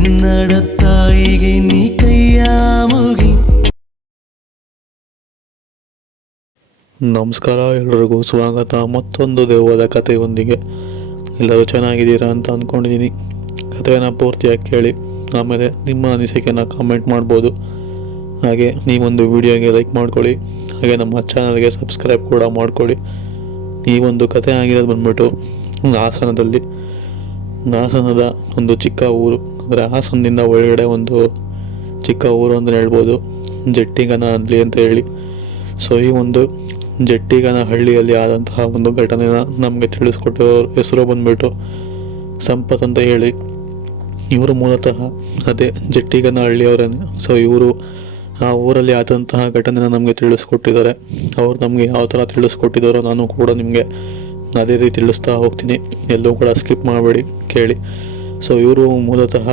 ಕನ್ನಡ ತಾಯಿಗೆ ನೀ ಕೈಯ ಮುಗಿ. ನಮಸ್ಕಾರ, ಎಲ್ಲರಿಗೂ ಸ್ವಾಗತ ಮತ್ತೊಂದು ದೆವ್ವದ ಕಥೆಯೊಂದಿಗೆ. ಎಲ್ಲರೂ ಚೆನ್ನಾಗಿದ್ದೀರಾ ಅಂತ ಅಂದ್ಕೊಂಡಿದ್ದೀನಿ. ಕಥೆಯನ್ನು ಪೂರ್ತಿಯಾಗಿ ಕೇಳಿ ಆಮೇಲೆ ನಿಮ್ಮ ಅನಿಸಿಕೆನ ಕಾಮೆಂಟ್ ಮಾಡ್ಬೋದು. ಹಾಗೆ ನೀವೊಂದು ವಿಡಿಯೋಗೆ ಲೈಕ್ ಮಾಡ್ಕೊಳ್ಳಿ. ಹಾಗೆ ನಮ್ಮ ಚಾನಲ್ಗೆ ಸಬ್ಸ್ಕ್ರೈಬ್ ಕೂಡ ಮಾಡ್ಕೊಳ್ಳಿ. ಈ ಒಂದು ಕಥೆ ಆಗಿರೋದು ಬಂದ್ಬಿಟ್ಟು ಹಾಸನದ ಒಂದು ಚಿಕ್ಕ ಊರು, ಅಂದರೆ ಹಾಸನದಿಂದ ಒಳಗಡೆ ಒಂದು ಚಿಕ್ಕ ಊರು ಅಂತ ಹೇಳ್ಬೋದು, ಜಟ್ಟಿಗನಹಳ್ಳಿ ಅಂತ ಹೇಳಿ. ಸೊ ಈ ಒಂದು ಜಟ್ಟಿಗನಹಳ್ಳಿಯಲ್ಲಿ ಆದಂತಹ ಒಂದು ಘಟನೆನ ನಮಗೆ ತಿಳಿಸ್ಕೊಟ್ಟಿರೋ ಹೆಸರು ಬಂದ್ಬಿಟ್ಟು ಸಂಪತ್ ಅಂತ ಹೇಳಿ. ಇವರು ಮೂಲತಃ ಅದೇ ಜಟ್ಟಿಗನಹಳ್ಳಿಯವರೇನೆ. ಸೊ ಇವರು ಆ ಊರಲ್ಲಿ ಆದಂತಹ ಘಟನೆನ ನಮಗೆ ತಿಳಿಸ್ಕೊಟ್ಟಿದ್ದಾರೆ. ಅವ್ರು ನಮಗೆ ಯಾವ ಥರ ತಿಳಿಸ್ಕೊಟ್ಟಿದ್ದಾರೋ ನಾನು ಕೂಡ ನಿಮಗೆ ಅದೇ ರೀತಿ ತಿಳಿಸ್ತಾ ಹೋಗ್ತೀನಿ. ಎಲ್ಲೂ ಕೂಡ ಸ್ಕಿಪ್ ಮಾಡಬೇಡಿ, ಕೇಳಿ. ಸೊ ಇವರು ಮೂಲತಃ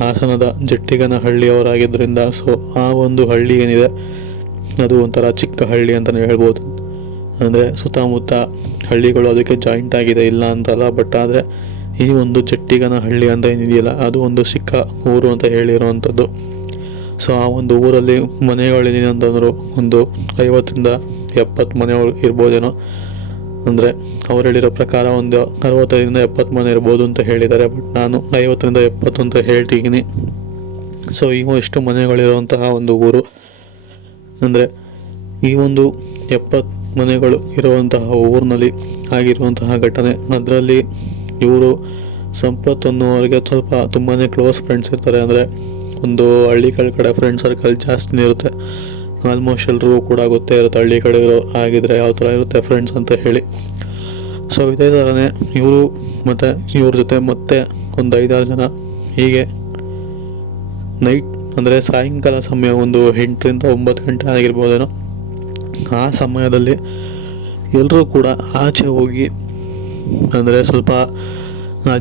ಹಾಸನದ ಜಟ್ಟಿಗನಹಳ್ಳಿಯವರಾಗಿದ್ದರಿಂದ ಸೊ ಆ ಒಂದು ಹಳ್ಳಿ ಏನಿದೆ ಅದು ಒಂಥರ ಚಿಕ್ಕ ಹಳ್ಳಿ ಅಂತಲೇ ಹೇಳ್ಬೋದು. ಅಂದರೆ ಸುತ್ತಮುತ್ತ ಹಳ್ಳಿಗಳು ಅದಕ್ಕೆ ಜಾಯಿಂಟ್ ಆಗಿದೆ, ಇಲ್ಲ ಅಂತಲ್ಲ. ಬಟ್ ಆದರೆ ಈ ಒಂದು ಜಟ್ಟಿಗನಹಳ್ಳಿ ಅಂತ ಏನಿದೆಯಲ್ಲ ಅದು ಒಂದು ಚಿಕ್ಕ ಊರು ಅಂತ ಹೇಳಿರೋವಂಥದ್ದು. ಸೊ ಆ ಒಂದು ಊರಲ್ಲಿ ಮನೆಗಳಿದೆ ಅಂತಂದರು ಒಂದು 50ರಿಂದ 70 ಮನೆಗಳು ಇರ್ಬೋದೇನೋ. ಅಂದರೆ ಅವ್ರು ಹೇಳಿರೋ ಪ್ರಕಾರ ಒಂದು 65ರಿಂದ 70 ಮನೆ ಇರ್ಬೋದು ಅಂತ ಹೇಳಿದ್ದಾರೆ. ಬಟ್ ನಾನು 50ರಿಂದ 70 ಅಂತ ಹೇಳ್ತಿದ್ದೀನಿ. ಸೊ ಇವು ಎಷ್ಟು ಮನೆಗಳಿರುವಂತಹ ಒಂದು ಊರು. ಅಂದರೆ ಈ ಒಂದು 70 ಮನೆಗಳು ಇರುವಂತಹ ಊರಿನಲ್ಲಿ ಆಗಿರುವಂತಹ ಘಟನೆ. ಅದರಲ್ಲಿ ಇವರು ಸಂಪತ್ ಅನ್ನೋರಿಗೆ ಸ್ವಲ್ಪ ತುಂಬಾ ಕ್ಲೋಸ್ ಫ್ರೆಂಡ್ಸ್ ಇರ್ತಾರೆ. ಅಂದರೆ ಒಂದು ಹಳ್ಳಿಗಳ ಕಡೆ ಫ್ರೆಂಡ್ ಸರ್ಕಲ್ ಜಾಸ್ತಿನೇ ಇರುತ್ತೆ. ಆಲ್ಮೋಸ್ಟ್ ಎಲ್ರಿಗೂ ಕೂಡ ಗೊತ್ತೇ ಇರುತ್ತೆ ಹಳ್ಳಿ ಕಡೆ ಇರೋ ಆಗಿದ್ರೆ ಯಾವ ಥರ ಇರುತ್ತೆ ಫ್ರೆಂಡ್ಸ್ ಅಂತ ಹೇಳಿ. ಸೊ ಇದೇ ಥರನೇ ಇವರು ಮತ್ತು ಇವ್ರ ಜೊತೆ ಮತ್ತೆ ಒಂದು 5-6 ಜನ ಹೀಗೆ ನೈಟ್, ಅಂದರೆ ಸಾಯಂಕಾಲ ಸಮಯ ಒಂದು 8ರಿಂದ 9 ಗಂಟೆ ಆಗಿರ್ಬೋದೇನೋ. ಆ ಸಮಯದಲ್ಲಿ ಎಲ್ಲರೂ ಕೂಡ ಆಚೆ ಹೋಗಿ, ಅಂದರೆ ಸ್ವಲ್ಪ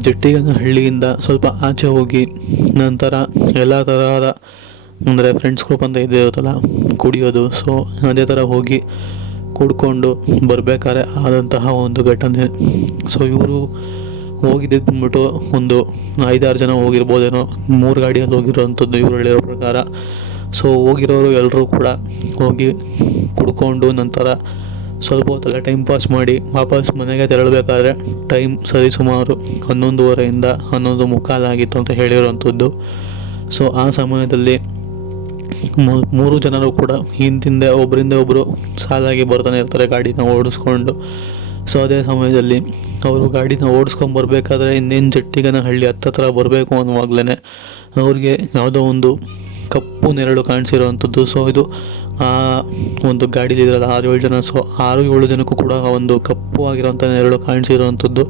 ಜಟ್ಟಿಗನಹಳ್ಳಿಯಿಂದ ಸ್ವಲ್ಪ ಆಚೆ ಹೋಗಿ ನಂತರ ಎಲ್ಲ ತರಹದ, ಅಂದರೆ ಫ್ರೆಂಡ್ಸ್ ಗ್ರೂಪ್ ಅಂತ ಇರುತ್ತಲ್ಲ ಕುಡಿಯೋದು. ಸೊ ಅದೇ ಥರ ಹೋಗಿ ಕುಡ್ಕೊಂಡು ಬರಬೇಕಾದ್ರೆ ಆದಂತಹ ಒಂದು ಘಟನೆ. ಸೊ ಇವರು ಹೋಗಿದ್ದು ಬಂದ್ಬಿಟ್ಟು ಒಂದು 5-6 ಜನ ಹೋಗಿರ್ಬೋದೇನೋ, 3 ಗಾಡಿಯಲ್ಲಿ ಹೋಗಿರೋವಂಥದ್ದು ಇವ್ರು ಹೇಳಿರೋ ಪ್ರಕಾರ. ಸೊ ಹೋಗಿರೋರು ಎಲ್ಲರೂ ಕೂಡ ಹೋಗಿ ಕುಡ್ಕೊಂಡು ನಂತರ ಸ್ವಲ್ಪ ಹೊತ್ತಲ್ಲ ಟೈಮ್ ಪಾಸ್ ಮಾಡಿ ವಾಪಸ್ ಮನೆಗೆ ತೆರಳಬೇಕಾದ್ರೆ ಟೈಮ್ ಸರಿಸುಮಾರು 11:30ರಿಂದ 11:45 ಆಗಿತ್ತು ಅಂತ ಹೇಳಿರೋವಂಥದ್ದು. ಸೊ ಆ ಸಮಯದಲ್ಲಿ 3 ಜನರು ಕೂಡ ಹಿಂದೆ ಒಬ್ಬರಿಂದ ಒಬ್ಬರು ಸಾಲಾಗಿ ಬರ್ತಾನೆ ಇರ್ತಾರೆ ಗಾಡಿನ ಓಡಿಸ್ಕೊಂಡು. ಸೊ ಅದೇ ಸಮಯದಲ್ಲಿ ಅವರು ಗಾಡಿನ ಓಡಿಸ್ಕೊಂಡು ಬರಬೇಕಾದ್ರೆ ಇನ್ನೇನು ಜಟ್ಟಿಗನಹಳ್ಳಿ ಹತ್ರ ಬರಬೇಕು ಅನ್ನುವಾಗಲೇ ಅವ್ರಿಗೆ ಯಾವುದೋ ಒಂದು ಕಪ್ಪು ನೆರಳು ಕಾಣಿಸಿರೋವಂಥದ್ದು. ಸೊ ಇದು ಆ ಒಂದು ಗಾಡೀಲಿ ಇದ್ರಲ್ಲ 6-7 ಜನ. ಸೊ 6-7 ಜನಕ್ಕೂ ಕೂಡ ಒಂದು ಕಪ್ಪು ಆಗಿರೋಂಥ ನೆರಳು ಕಾಣಿಸಿರೋವಂಥದ್ದು.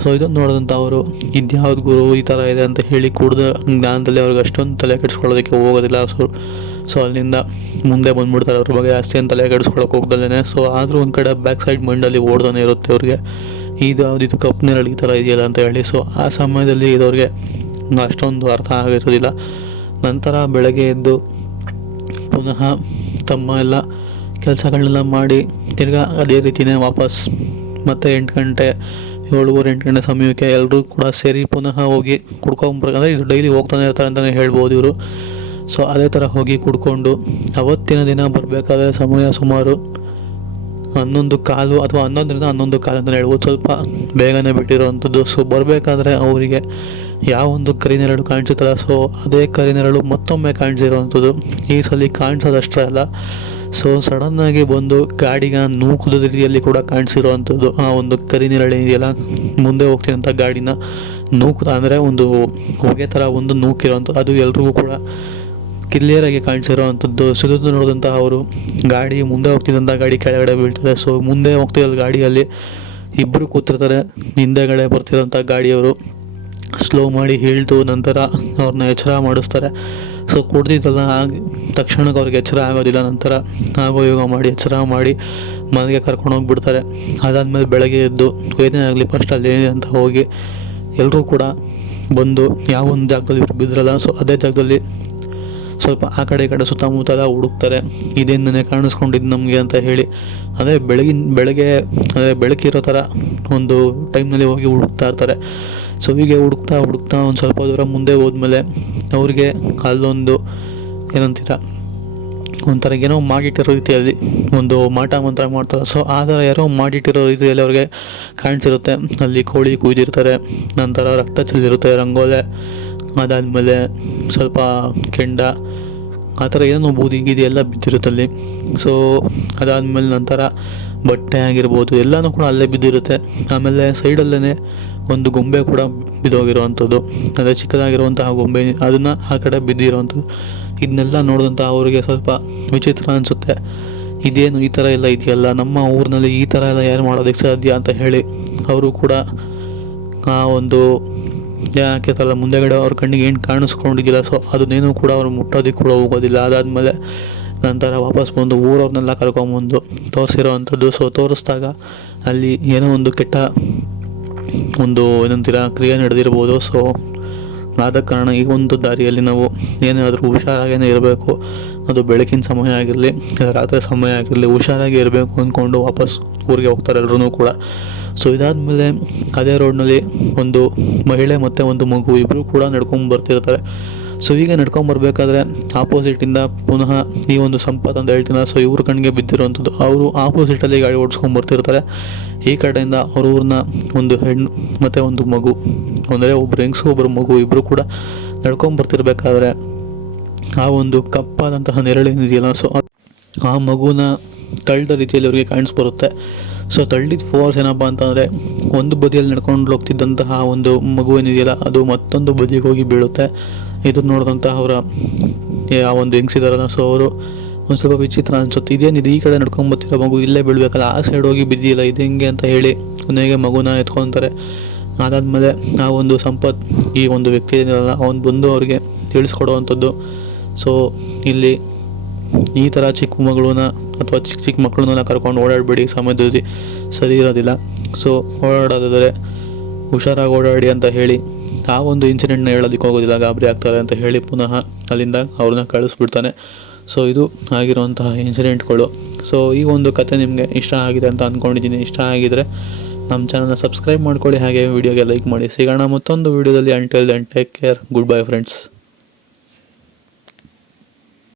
ಸೊ ಇದನ್ನು ನೋಡಿದಂಥ ಅವರು ಇದ್ಯಾವ್ದು ಗುರು ಈ ಥರ ಇದೆ ಅಂತ ಹೇಳಿ ಕುಡ್ದ ಜ್ಞಾನದಲ್ಲಿ ಅವ್ರಿಗೆ ಅಷ್ಟೊಂದು ತಲೆ ಕೆಡಿಸ್ಕೊಳ್ಳೋದಕ್ಕೆ ಹೋಗೋದಿಲ್ಲ. ಸೊ ಅಲ್ಲಿಂದ ಮುಂದೆ ಬಂದುಬಿಡ್ತಾರೆ. ಅವ್ರ ಬಗ್ಗೆ ಜಾಸ್ತಿ ಅಂತ ತಲೆ ಕೆಡಿಸ್ಕೊಳ್ಳೋಕೆ ಹೋಗ್ದಲ್ಲೇ. ಸೊ ಆದರೂ ಒಂದು ಕಡೆ ಬ್ಯಾಕ್ ಸೈಡ್ ಮೈಂಡಲ್ಲಿ ಓಡ್ತಾನೆ ಇರುತ್ತೆ ಅವ್ರಿಗೆ, ಇದು ಯಾವುದಿದು ಕಪ್ಪು ನೆರಳು ಈ ಥರ ಇದೆಯಲ್ಲ ಅಂತ ಹೇಳಿ. ಸೊ ಆ ಸಮಯದಲ್ಲಿ ಇದವ್ರಿಗೆ ಅಷ್ಟೊಂದು ಅರ್ಥ ಆಗಿರೋದಿಲ್ಲ. ನಂತರ ಬೆಳಗ್ಗೆ ಎದ್ದು ಪುನಃ ತಮ್ಮ ಎಲ್ಲ ಕೆಲಸಗಳನ್ನೆಲ್ಲ ಮಾಡಿ ತಿರ್ಗಾ ಅದೇ ರೀತಿಯೇ ವಾಪಸ್ ಮತ್ತೆ 8 ಗಂಟೆ 7-8 ಗಂಟೆ ಸಮಯಕ್ಕೆ ಎಲ್ಲರೂ ಕೂಡ ಸೇರಿ ಪುನಃ ಹೋಗಿ ಕುಡ್ಕೊಂಬರ್ಬೇಕಂದ್ರೆ ಇದು ಡೈಲಿ ಹೋಗ್ತಾನೆ ಇರ್ತಾರೆ ಅಂತಲೇ ಹೇಳ್ಬೋದು ಇವರು. ಸೊ ಅದೇ ಥರ ಹೋಗಿ ಕುಡ್ಕೊಂಡು ಅವತ್ತಿನ ದಿನ ಬರಬೇಕಾದ್ರೆ ಸಮಯ ಸುಮಾರು 11:15 ಅಥವಾ 11ರಿಂದ 11:15 ಅಂತಲೇ ಹೇಳ್ಬೋದು, ಸ್ವಲ್ಪ ಬೇಗನೆ ಬಿಟ್ಟಿರೋವಂಥದ್ದು. ಸೊ ಬರಬೇಕಾದ್ರೆ ಅವರಿಗೆ ಯಾವ ಒಂದು ಕರಿನೆರಳು ಕಾಣಿಸುತ್ತಲ್ಲ, ಸೊ ಅದೇ ಕರಿನೆರಳು ಮತ್ತೊಮ್ಮೆ ಕಾಣಿಸಿರೋವಂಥದ್ದು. ಈ ಸಲ ಕಾಣಿಸೋದಷ್ಟೇ ಅಲ್ಲ, ಸೊ ಸಡನ್ನಾಗಿ ಬಂದು ಗಾಡಿಗೆ ನೂಕುದ ರೀತಿಯಲ್ಲಿ ಕೂಡ ಕಾಣಿಸಿರೋವಂಥದ್ದು. ಆ ಒಂದು ಕರಿನೆರಳು ಇದೆಯಲ್ಲ ಮುಂದೆ ಹೋಗ್ತಿರೋಂಥ ಗಾಡಿನ ನೂಕುದ, ಅಂದರೆ ಒಂದು ಹೊಗೆ ಥರ ಒಂದು ನೂಕಿರೋವಂಥದ್ದು. ಅದು ಎಲ್ರಿಗೂ ಕೂಡ ಕ್ಲಿಯರಾಗಿ ಕಾಣಿಸಿರೋವಂಥದ್ದು. ಸುತ್ತ ನೋಡಿದಂಥ ಅವರು ಗಾಡಿ ಮುಂದೆ ಹೋಗ್ತಿದ್ದಂಥ ಗಾಡಿ ಕೆಳಗಡೆ ಬೀಳ್ತಾರೆ. ಸೊ ಮುಂದೆ ಹೋಗ್ತಿರೋ ಗಾಡಿಯಲ್ಲಿ ಇಬ್ಬರು ಕೂತಿರ್ತಾರೆ. ಹಿಂದೆಗಡೆ ಬರ್ತಿರೋಂಥ ಗಾಡಿಯವರು ಸ್ಲೋ ಮಾಡಿ ಹೇಳ್ತು ನಂತರ ಅವ್ರನ್ನ ಎಚ್ಚರ ಮಾಡಿಸ್ತಾರೆ. ಸೊ ಕುಡ್ದಿದ್ದಲ್ಲ ತಕ್ಷಣಕ್ಕೆ ಅವ್ರಿಗೆ ಎಚ್ಚರ ಆಗೋದಿಲ್ಲ. ನಂತರ ಆಗೋ ಯೋಗ ಮಾಡಿ ಎಚ್ಚರ ಮಾಡಿ ಮನೆಗೆ ಕರ್ಕೊಂಡೋಗ್ಬಿಡ್ತಾರೆ. ಅದಾದಮೇಲೆ ಬೆಳಗ್ಗೆ ಎದ್ದು ಏನೇ ಆಗಲಿ ಫಸ್ಟ್ ಅಲ್ಲಿ ಅಂತ ಹೋಗಿ ಎಲ್ಲರೂ ಕೂಡ ಬಂದು ಯಾವ ಒಂದು ಜಾಗದಲ್ಲಿ ಇವ್ರು ಬಿದ್ರಲ್ಲ, ಸೊ ಅದೇ ಜಾಗದಲ್ಲಿ ಸ್ವಲ್ಪ ಆ ಕಡೆ ಈ ಕಡೆ ಸುತ್ತಮುತ್ತ ಹುಡುಕ್ತಾರೆ. ಇದೇನೇ ಕಾಣಿಸ್ಕೊಂಡಿದ್ದು ನಮಗೆ ಅಂತ ಹೇಳಿ. ಅದೇ ಬೆಳಗ್ಗೆ ಅದೇ ಬೆಳಕಿರೋ ಥರ ಒಂದು ಟೈಮ್ನಲ್ಲಿ ಹೋಗಿ ಹುಡುಕ್ತಾ ಇರ್ತಾರೆ. ಸೊ ಹೀಗೆ ಹುಡುಕ್ತಾ ಒಂದು ಸ್ವಲ್ಪ ದೂರ ಮುಂದೆ ಹೋದ್ಮೇಲೆ ಅವ್ರಿಗೆ ಅಲ್ಲೊಂದು ಏನಂತೀರ ಒಂಥರ ಏನೋ ಮಾಡಿಟ್ಟಿರೋ ರೀತಿಯಲ್ಲಿ ಒಂದು ಮಾಟ ಮಂತ್ರ ಮಾಡ್ತಾರೆ. ಸೊ ಆ ಥರ ಯಾರೋ ಮಾಡಿಟ್ಟಿರೋ ರೀತಿಯಲ್ಲಿ ಅವ್ರಿಗೆ ಕಾಣಿಸಿರುತ್ತೆ. ಅಲ್ಲಿ ಕೋಳಿ ಕುಯ್ದಿರ್ತಾರೆ, ನಂತರ ರಕ್ತ ಚೆಲ್ಲಿರುತ್ತೆ, ರಂಗೋಲೆ, ಅದಾದಮೇಲೆ ಸ್ವಲ್ಪ ಕೆಂಡ, ಆ ಥರ ಏನೋ ಬೂದಿ ಗೀದಿ ಎಲ್ಲ ಬಿದ್ದಿರುತ್ತಲ್ಲಿ. ಸೊ ಅದಾದಮೇಲೆ ನಂತರ ಬಟ್ಟೆ ಆಗಿರ್ಬೋದು ಎಲ್ಲನೂ ಕೂಡ ಅಲ್ಲೇ ಬಿದ್ದಿರುತ್ತೆ. ಆಮೇಲೆ ಸೈಡಲ್ಲೇ ಒಂದು ಗೊಂಬೆ ಕೂಡ ಬಿದ್ದೋಗಿರೋವಂಥದ್ದು, ಅದೇ ಚಿಕ್ಕದಾಗಿರುವಂತಹ ಗೊಂಬೆ, ಅದನ್ನು ಆ ಕಡೆ ಬಿದ್ದಿರೋವಂಥದ್ದು. ಇದನ್ನೆಲ್ಲ ನೋಡಿದಂಥ ಅವರಿಗೆ ಸ್ವಲ್ಪ ವಿಚಿತ್ರ ಅನಿಸುತ್ತೆ. ಇದೇನು ಈ ಥರ ಎಲ್ಲ ಇದೆಯಲ್ಲ, ನಮ್ಮ ಊರಿನಲ್ಲಿ ಈ ಥರ ಎಲ್ಲ ಯಾರು ಮಾಡೋದಕ್ಕೆ ಸಾಧ್ಯ ಅಂತ ಹೇಳಿ ಅವರು ಕೂಡ ಆ ಒಂದು ಏನಾಕಿರ್ತಾರಲ್ಲ ಮುಂದೆಗಡೆ ಅವ್ರ ಕಣ್ಣಿಗೆ ಏನು ಕಾಣಿಸ್ಕೊಂಡಿದ್ದಿಲ್ಲ, ಸೊ ಅದನ್ನೇನು ಕೂಡ ಅವ್ರು ಮುಟ್ಟೋದಕ್ಕೆ ಕೂಡ ಹೋಗೋದಿಲ್ಲ. ಅದಾದಮೇಲೆ ನಂತರ ವಾಪಸ್ ಬಂದು ಊರವ್ರನ್ನೆಲ್ಲ ಕರ್ಕೊಂಬಂದು ತೋರಿಸಿರೋ ಅಂಥದ್ದು. ಸೊ ತೋರಿಸಿದಾಗ ಅಲ್ಲಿ ಏನೋ ಒಂದು ಕೆಟ್ಟ ಒಂದು ಏನಂತೀರ ಕ್ರಿಯೆ ನಡೆದಿರ್ಬೋದು. ಸೊ ಆದ ಕಾರಣ ಈ ಒಂದು ದಾರಿಯಲ್ಲಿ ನಾವು ಏನಾದರೂ ಹುಷಾರಾಗೇ ಇರಬೇಕು. ಅದು ಬೆಳಕಿನ ಸಮಯ ಆಗಿರಲಿ, ರಾತ್ರಿ ಸಮಯ ಆಗಿರಲಿ, ಹುಷಾರಾಗಿ ಇರಬೇಕು ಅಂದ್ಕೊಂಡು ವಾಪಸ್ ಊರಿಗೆ ಹೋಗ್ತಾರೆ ಎಲ್ಲರೂ ಕೂಡ. ಸೊ ಇದಾದಮೇಲೆ ಅದೇ ರೋಡ್ನಲ್ಲಿ ಒಂದು ಮಹಿಳೆ ಮತ್ತು ಒಂದು ಮಗು ಇಬ್ಬರು ಕೂಡ ನಡ್ಕೊಂಡು ಬರ್ತಿರ್ತಾರೆ. ಸೊ ಈಗ ನಡ್ಕೊಂಬರ್ಬೇಕಾದ್ರೆ ಆಪೋಸಿಟಿಂದ ಪುನಃ ಈ ಒಂದು ಸಂಪತ್ ಅಂತ ಹೇಳ್ತೀನಿ. ಸೊ ಇವ್ರ ಕಣ್ಣಿಗೆ ಬಿದ್ದಿರೋವಂಥದ್ದು, ಅವರು ಆಪೋಸಿಟಲ್ಲಿ ಗಾಡಿ ಓಡಿಸ್ಕೊಂಡು ಬರ್ತಿರ್ತಾರೆ. ಈ ಕಡೆಯಿಂದ ಅವ್ರ ಊರನ್ನ ಒಂದು ಹೆಣ್ಣು ಮತ್ತು ಒಂದು ಮಗು, ಅಂದರೆ ಒಬ್ಬರು ಹೆಂಗಸು ಒಬ್ಬರು ಮಗು ಇಬ್ಬರು ಕೂಡ ನಡ್ಕೊಂಬರ್ತಿರ್ಬೇಕಾದ್ರೆ ಆ ಒಂದು ಕಪ್ಪಾದಂತಹ ನೆರಳೇನಿದೆಯಲ್ಲ, ಸೊ ಆ ಮಗುನ ತಳ್ಳಿದ ರೀತಿಯಲ್ಲಿ ಅವ್ರಿಗೆ ಕಾಣಿಸ್ಬರುತ್ತೆ. ಸೊ ತಳ್ಳಿದ ಫೋರ್ಸ್ ಏನಪ್ಪ ಅಂತಂದರೆ ಒಂದು ಬದಿಯಲ್ಲಿ ನಡ್ಕೊಂಡು ಹೋಗ್ತಿದ್ದಂತಹ ಒಂದು ಮಗು ಏನಿದೆಯಲ್ಲ ಅದು ಮತ್ತೊಂದು ಬದಿಗೆ ಹೋಗಿ ಬೀಳುತ್ತೆ. ಇದನ್ನು ನೋಡಿದಂತಹ ಅವರ ಆ ಒಂದು ಹೆಂಗಸಿದಾರಲ್ಲ, ಸೊ ಅವರು ಒಂದು ಸ್ವಲ್ಪ ವಿಚಿತ್ರ ಅನಿಸುತ್ತೆ. ಇದೇನಿದೆ, ಈ ಕಡೆ ನಡ್ಕೊಂಬರ್ತಿರೋ ಮಗು ಇಲ್ಲೇ ಬೀಳಬೇಕಲ್ಲ, ಆ ಸೈಡ್ ಹೋಗಿ ಬಿದ್ದಿಲ್ಲ, ಇದು ಹೆಂಗೆ ಅಂತ ಹೇಳಿ ಕೊನೆಗೆ ಮಗುನ ಎತ್ಕೊತಾರೆ. ಅದಾದಮೇಲೆ ಆ ಒಂದು ಸಂಪತ್ ಈ ಒಂದು ವ್ಯಕ್ತಿ ಏನಿರಲ್ಲ ಅವನು ಬಂದು ಅವ್ರಿಗೆ ತಿಳಿಸ್ಕೊಡುವಂಥದ್ದು. ಸೊ ಇಲ್ಲಿ ಈ ಥರ ಚಿಕ್ಕ ಮಗಳನ್ನ ಅಥವಾ ಚಿಕ್ಕ ಚಿಕ್ಕ ಮಕ್ಕಳನ್ನೆಲ್ಲ ಕರ್ಕೊಂಡು ಓಡಾಡಬೇಡಿ, ಸಮಯದಲ್ಲಿ ಸರಿ ಇರೋದಿಲ್ಲ. ಸೊ ಓಡಾಡೋದಾದರೆ ಹುಷಾರಾಗಿ ಓಡಾಡಿ ಅಂತ ಹೇಳಿ ಆ ಒಂದು ಇನ್ಸಿಡೆಂಟ್ನ ಹೇಳೋದಕ್ಕೆ ಹೋಗೋದಿಲ್ಲ, ಗಾಬರಿ ಆಗ್ತಾರೆ ಅಂತ ಹೇಳಿ ಪುನಃ ಅಲ್ಲಿಂದ ಅವ್ರನ್ನ ಕಳಿಸ್ಬಿಡ್ತಾನೆ. ಸೊ ಇದು ಆಗಿರುವಂತಹ ಇನ್ಸಿಡೆಂಟ್ಗಳು. ಸೊ ಈ ಒಂದು ಕತೆ ನಿಮಗೆ ಇಷ್ಟ ಆಗಿದೆ ಅಂತ ಅಂದ್ಕೊಂಡಿದ್ದೀನಿ. ಇಷ್ಟ ಆಗಿದರೆ ನಮ್ಮ ಚಾನಲ್ನ ಸಬ್ಸ್ಕ್ರೈಬ್ ಮಾಡ್ಕೊಳ್ಳಿ, ಹಾಗೆ ವಿಡಿಯೋಗೆ ಲೈಕ್ ಮಾಡಿ. ಸಿಗೋಣ ಮತ್ತೊಂದು ವಿಡಿಯೋದಲ್ಲಿ. Until then take care, goodbye friends.